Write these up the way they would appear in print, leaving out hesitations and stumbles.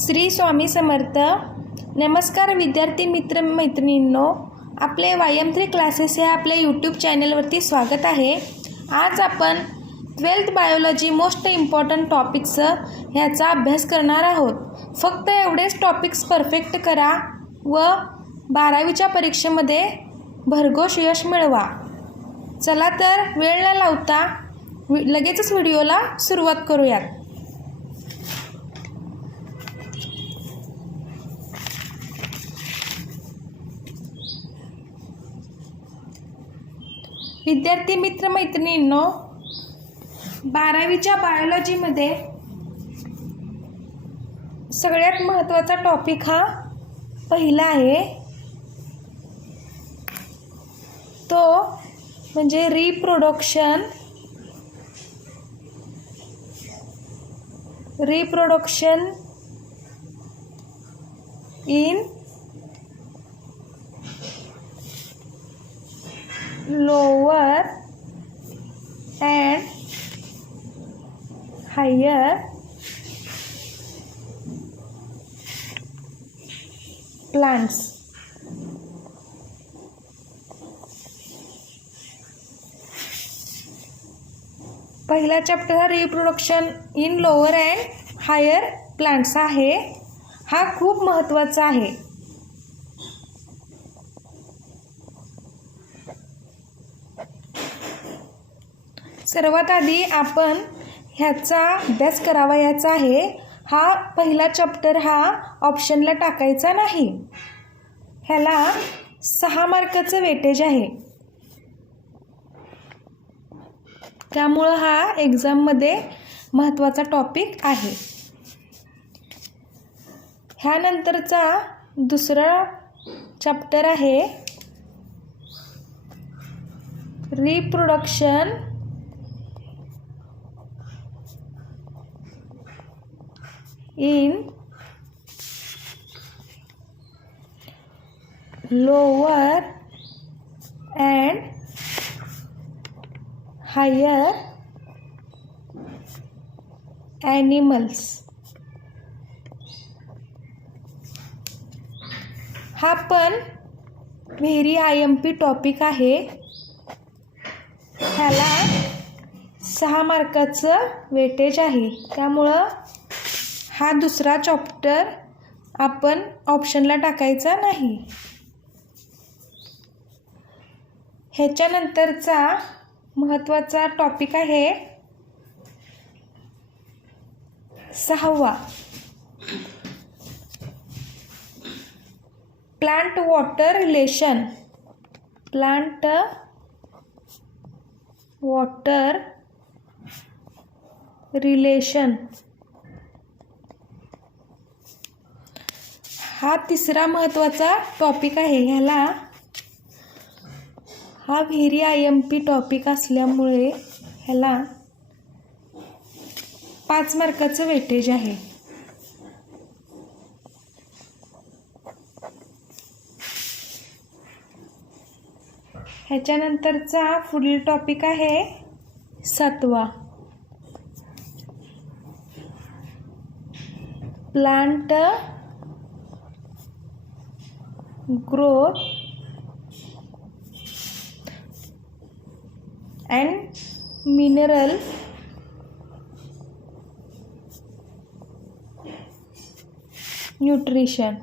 श्री स्वामी समर्थ. नमस्कार विद्यार्थी मित्र मैत्रिणींनो, आपले वायम3 क्लासेस या आपल्या यूट्यूब चॅनलवरती स्वागत आहे. आज आपण 12th biology most important topics ह्याचा अभ्यास करणार आहोत. फक्त एवढेच टॉपिक्स परफेक्ट करा व 12वीच्या परीक्षेमध्ये भरघोस यश मिळवा. चला तर वेळ न लावता लगेचच व्हिडिओला सुरुवात करूयात. विद्यार्थी मित्र मैत्रिणींनो, 12वीच्या बायोलॉजीमध्ये सगळ्यात महत्त्वाचा टॉपिक हा पहिला आहे, तो म्हणजे reproduction in lower and higher plants. पहिला चॅप्टर हा reproduction in lower and higher plants आहे. हा खूप महत्त्वाचा आहे. सर्वात आधी आपण ह्याचा अभ्यास करावा याचा आहे. हा पहिला चॅप्टर हा ऑप्शनला टाकायचा नाही. ह्याला 6 मार्काचं वेटेज आहे, त्यामुळं हा एक्झाममध्ये महत्त्वाचा टॉपिक आहे. ह्यानंतरचा दुसरा चॅप्टर आहे reproduction in lower and higher animals. हा पण व्हेरी IMP टॉपिक आहे. ह्याला 6 मार्काचं वेटेज आहे, त्यामुळं हा दुसरा चॅप्टर आपण ऑप्शनला टाकायचा नाही. ह्याच्यानंतरचा महत्त्वाचा टॉपिक आहे 6वा, plant water relation. Plant water relation हा तिसरा महत्त्वाचा टॉपिक आहे. हा व्हेरी IMP टॉपिक असल्यामुळे ह्याला 5 मार्काचं वेटेज आहे. ह्याच्यानंतरचा पुढील टॉपिक आहे 7वा, plant growth and mineral nutrition.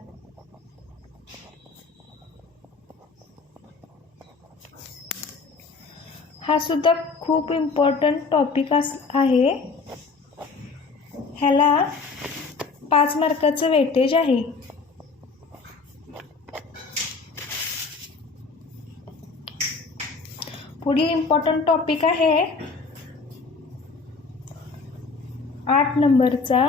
हा सुद्धा खूप इम्पॉर्टंट टॉपिक आहे. ह्याला 5 मार्काचं वेटेज आहे. पुढील इम्पॉर्टंट टॉपिक आहे 8 नंबरचा,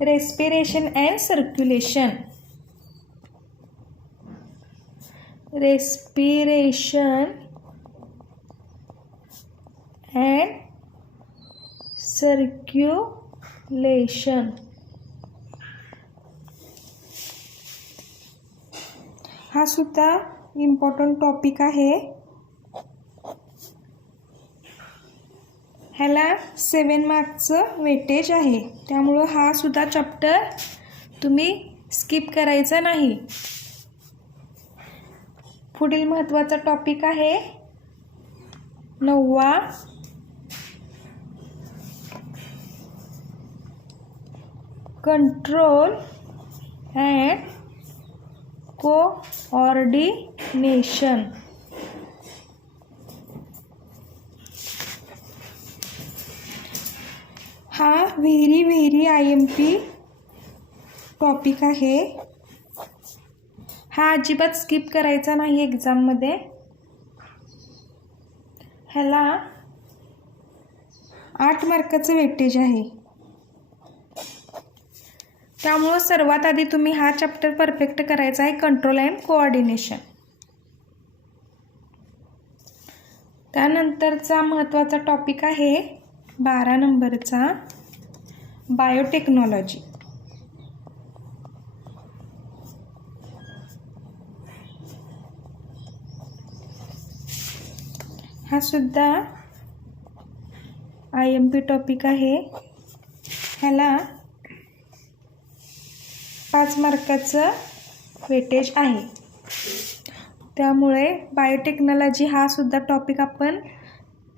respiration and circulation. Respiration and circulation हा सुद्धा इम्पॉर्टंट टॉपिक आहे. ह्याला 7 मार्क्सचं वेटेज आहे, त्यामुळं हा सुद्धा चॅप्टर तुम्ही स्किप करायचा नाही. पुढील महत्त्वाचा टॉपिक आहे 9वा कंट्रोल अँड कोऑर्डिनेशन. हा व्हेरी IMP टॉपिक आहे. हा अजिबात स्किप करायचा नाही एक्झाममध्ये. ह्याला 8 मार्काचं वेटेज आहे, त्यामुळं सर्वात आधी तुम्ही हा चॅप्टर परफेक्ट करायचा आहे, कंट्रोल अँड कोऑर्डिनेशन. त्यानंतरचा महत्त्वाचा टॉपिक आहे 12 नंबरचा बायोटेक्नॉलॉजी. हा सुद्धा IMP टॉपिक आहे. ह्याला 5 मार्काचं वेटेज आहे, त्यामुळे बायोटेक्नॉलॉजी हा सुद्धा टॉपिक आपण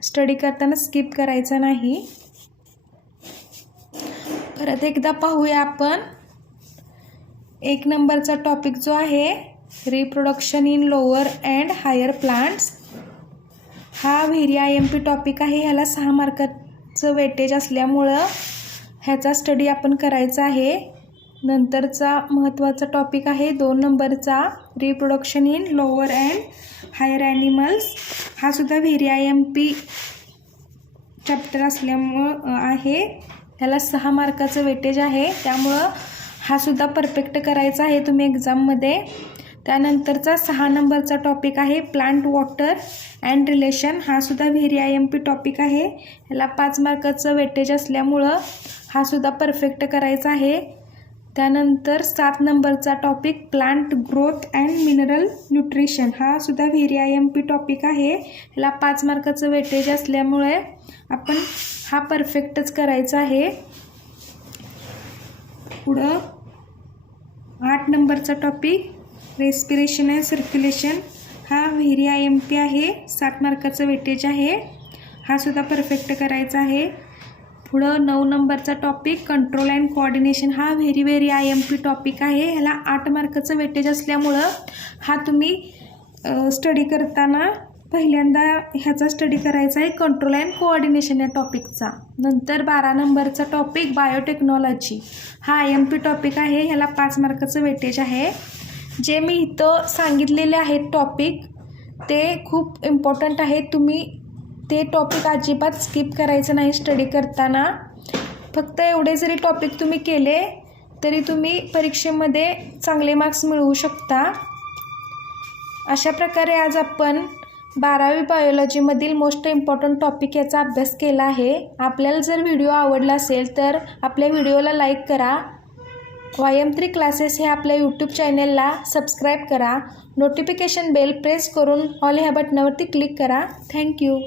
स्टडी करताना स्किप करायचा नाही. परत एकदा पाहूया आपण. 1 नंबरचा टॉपिक जो आहे reproduction in lower and higher plants. हा व्हेरी IMP टॉपिक आहे. ह्याला 6 मार्काचं वेटेज असल्यामुळं ह्याचा स्टडी आपण करायचा आहे. नंतरचा महत्त्वाचा टॉपिक आहे 2 नंबरचा reproduction in lower and higher animals. हा सुद्धा व्हेरी IMP चॅप्टर असल्यामुळं आहे. ह्याला 6 मार्काचं वेटेज आहे, त्यामुळं हा सुद्धा परफेक्ट करायचा आहे तुम्ही एक्झाममध्ये. त्यानंतरचा 6 नंबरचा टॉपिक आहे प्लांट वॉटर अँड रिलेशन. हा सुद्धा व्हेरी IMP टॉपिक आहे. ह्याला 5 मार्काचं वेटेज असल्यामुळं हा सुद्धा परफेक्ट करायचा आहे. त्यानंतर 7 नंबरचा topic plant growth and mineral nutrition. हा सुद्धा व्हेरी IMP टॉपिक आहे. ह्याला 5 मार्काचं वेटेज असल्यामुळे आपण हा परफेक्टच करायचा आहे. पुढं 8 नंबरचा टॉपिक रेस्पिरेशन अँड सर्क्युलेशन. हा व्हेरी IMP आहे. 7 मार्काचं वेटेज आहे. हा सुद्धा परफेक्ट करायचा आहे. पुढं 9 नंबरचा टॉपिक कंट्रोल अँड कोऑर्डिनेशन. हा व्हेरी IMP टॉपिक आहे. ह्याला 8 मार्काचं वेटेज असल्यामुळं हा तुम्ही स्टडी करताना पहिल्यांदा ह्याचा स्टडी करायचा आहे, कंट्रोल अँड कोऑर्डिनेशन या टॉपिकचा. नंतर 12 नंबरचा टॉपिक बायोटेक्नॉलॉजी. हा IMP टॉपिक आहे. ह्याला 5 मार्काचं वेटेज आहे. जे मी इथं सांगितलेले आहेत टॉपिक ते खूप इम्पॉर्टंट आहेत. तुम्ही ते टॉपिक अजिबात स्किप करायचं नाही स्टडी करताना. फक्त एवढे जरी टॉपिक तुम्ही केले तरी तुम्ही परीक्षेमध्ये चांगले मार्क्स मिळवू शकता. अशा प्रकारे आज आपण 12वी बायोलॉजीमधील मोस्ट इम्पॉर्टंट टॉपिक याचा अभ्यास केला आहे. आपल्याला जर व्हिडिओ आवडला असेल तर आपल्या व्हिडिओला लाईक करा. YM3 क्लासेस हे आपल्या यूट्यूब चॅनलला सबस्क्राईब करा. नोटिफिकेशन बेल प्रेस करून ऑल ह्या बटनावरती क्लिक करा. थँक्यू.